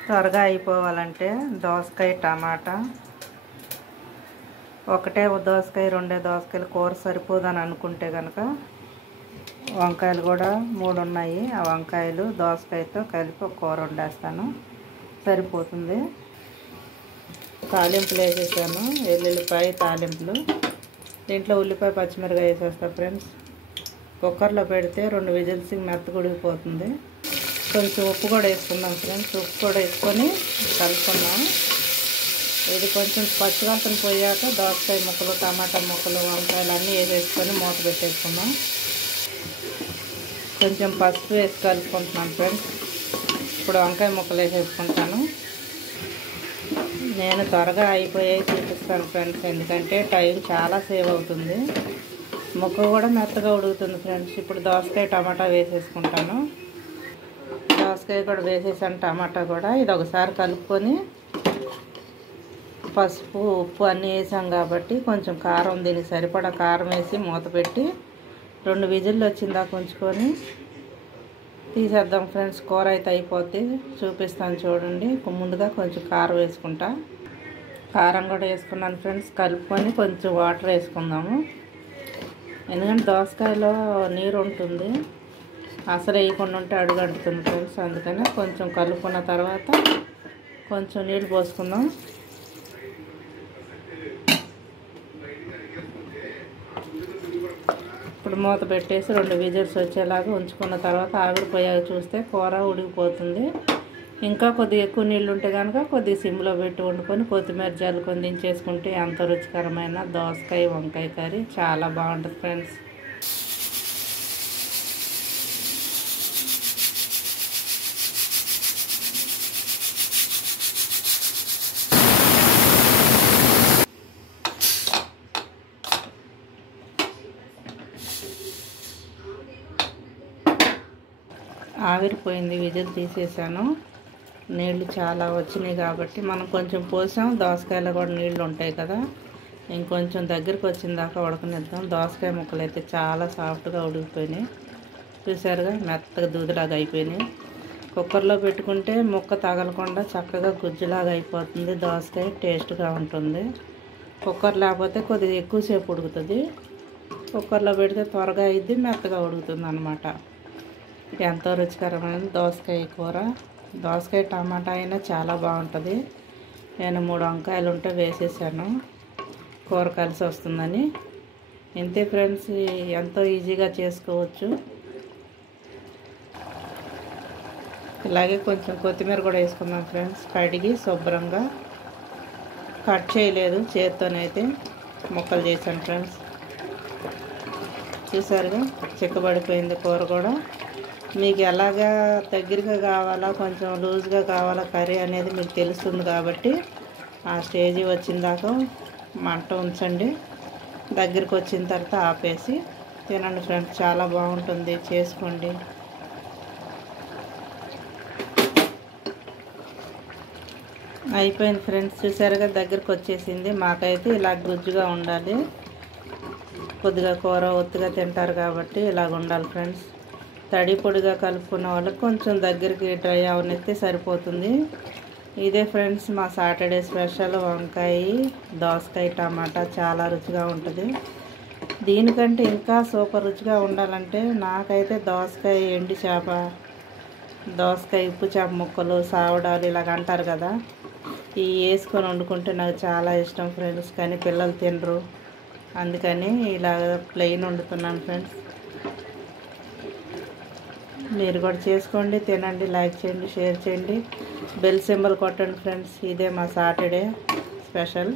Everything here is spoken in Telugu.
త్వరగా అయిపోవాలంటే దోసకాయ టమాటా, ఒకటే దోసకాయ రెండే దోసకాయలు కూర సరిపోదని అనుకుంటే కనుక వంకాయలు కూడా 3 ఉన్నాయి. ఆ వంకాయలు దోసకాయతో కలిపి ఒక కూర వండేస్తాను, సరిపోతుంది. తాలింపులు వేసేసాను, వెల్లుల్లిపాయ తాలింపులు. దీంట్లో ఉల్లిపాయ పచ్చిమిరకాయ వేసేస్తాను ఫ్రెండ్స్. కుక్కర్లో పెడితే 2 విజిల్స్కి మెత్తగా ఉడికిపోతుంది. కొంచెం ఉప్పు కూడా వేసుకుందాం ఫ్రెండ్స్. ఉప్పు కూడా వేసుకొని కలుపుకుందాం. ఇది కొంచెం పచ్చివాసన పోయాక దోసకాయ ముక్కలు, టమాటా ముక్కలు, వంకాయలు అన్నీ వేసేసుకొని మూత పెట్టేసుకుందాం. కొంచెం పసుపు వేసి కలుపుకుంటున్నాను ఫ్రెండ్స్. ఇప్పుడు వంకాయ ముక్కలు వేసేసుకుంటాను. నేను త్వరగా అయిపోయాయి చూపిస్తాను ఫ్రెండ్స్, ఎందుకంటే టైం చాలా సేవ్ అవుతుంది. ముక్క కూడా మెత్తగా ఉడుకుతుంది ఫ్రెండ్స్. ఇప్పుడు దోసకాయ టమాటా వేసేసుకుంటాను. దోసకాయ కూడా వేసేసాను, టమాటా కూడా. ఇది ఒకసారి కలుపుకొని పసుపు ఉప్పు అన్నీ వేసాం కాబట్టి కొంచెం కారం, దీనికి సరిపడా కారం వేసి మూత పెట్టి 2 విజిల్లు వచ్చిందాక ఉంచుకొని తీసేద్దాం ఫ్రెండ్స్. కూర అయితే అయిపోద్ది, చూపిస్తాను చూడండి. ముందుగా కొంచెం కారం వేసుకుంటా. కారం కూడా వేసుకున్నాను ఫ్రెండ్స్. కలుపుకొని కొంచెం వాటర్ వేసుకుందాము, ఎందుకంటే దోసకాయలో నీరు ఉంటుంది, అసలు వేయకుండా ఉంటే అడుగంటుతుంది ఫ్రెండ్స్. అందుకని కొంచెం కలుపుకున్న తర్వాత కొంచెం నీళ్ళు పోసుకుందాం. ఇప్పుడు మూత పెట్టేసి 2 విజిల్స్ వచ్చేలాగా ఉంచుకున్న తర్వాత ఆవిరిపోయాక చూస్తే కూర ఉడికిపోతుంది. ఇంకా కొద్దిగా ఎక్కువ నీళ్ళు ఉంటే కనుక కొద్దిగా సిమ్లో పెట్టి వండుకొని కొత్తిమీర జల్లుకొని దించేసుకుంటే ఎంత రుచికరమైన దోసకాయ వంకాయ కర్రీ చాలా బాగుంటుంది ఫ్రెండ్స్. ఆవిరిపోయింది, విజిల్ తీసేసాను. నీళ్ళు చాలా వచ్చినాయి కాబట్టి మనం కొంచెం పోసాం. దోసకాయలో కూడా నీళ్ళు ఉంటాయి కదా, ఇంకొంచెం దగ్గరికి వచ్చిన దాకా ఉడకనిద్దాం. దోసకాయ ముక్కలు అయితే చాలా సాఫ్ట్గా ఉడికిపోయినాయి, చూసారుగా, మెత్తగా దూదిలాగా అయిపోయినాయి. కుక్కర్లో పెట్టుకుంటే ముక్క తగలకుండా చక్కగా గుజ్జులాగా అయిపోతుంది. దోసకాయ టేస్ట్గా ఉంటుంది. కుక్కర్ లేకపోతే కొద్దిగా ఎక్కువసేపు ఉడుకుతుంది. కుక్కర్లో పెడితే త్వరగా అయింది, మెత్తగా ఉడుకుతుంది అన్నమాట. ఎంతో రుచికరమైన దోసకాయ కూర. దోసకాయ టమాటా అయినా చాలా బాగుంటుంది. నేను 3 వంకాయలు ఉంటే వేసేసాను, కూర కలిసి వస్తుందని. ఇంతే ఫ్రెండ్స్, ఎంతో ఈజీగా చేసుకోవచ్చు. ఇలాగే కొంచెం కొత్తిమీర కూడా వేసుకుందాం ఫ్రెండ్స్. కడిగి శుభ్రంగా కట్ చేయలేదు, చేత్తోనైతే ముక్కలు చేశాను ఫ్రెండ్స్. చూసారుగా, చిక్కబడిపోయింది కూర కూడా. మీకు ఎలాగా దగ్గరగా కావాలా, కొంచెం లూజ్గా కావాలా కర్రీ అనేది మీకు తెలుస్తుంది కాబట్టి ఆ స్టేజీ వచ్చిన దాకా మంట ఉంచండి. దగ్గరికి వచ్చిన తర్వాత ఆపేసి తినండి ఫ్రెండ్స్, చాలా బాగుంటుంది, చేసుకోండి. అయిపోయింది ఫ్రెండ్స్, చూసారుగా, దగ్గరికి వచ్చేసింది. మాకైతే ఇలా గుజ్జుగా ఉండాలి. కొద్దిగా కూర ఒత్తుగా తింటారు కాబట్టి ఇలాగ ఉండాలి ఫ్రెండ్స్. తడి పొడిగా కలుపుకున్న వాళ్ళకి కొంచెం దగ్గరికి డ్రై అవనిస్తే సరిపోతుంది. ఇదే ఫ్రెండ్స్ మా సాటర్డే స్పెషల్ వంకాయ దోసకాయ టమాటా, చాలా రుచిగా ఉంటుంది. దీనికంటే ఇంకా సూపర్ రుచిగా ఉండాలంటే నాకైతే దోసకాయ ఎండి చేప, దోసకాయ ఉప్పు చేప ముక్కలు, సావడాలు ఇలాగ అంటారు కదా, ఇవి వేసుకొని వండుకుంటే నాకు చాలా ఇష్టం ఫ్రెండ్స్. కానీ పిల్లలు తినరు, అందుకని ఇలా ప్లెయిన్ వండుతున్నాను ఫ్రెండ్స్. మీరు కూడా చేసుకోండి, తినండి, లైక్ చేయండి, షేర్ చేయండి, బెల్ సింబల్ కొట్టండి ఫ్రెండ్స్. ఇదే మా సాటర్డే స్పెషల్.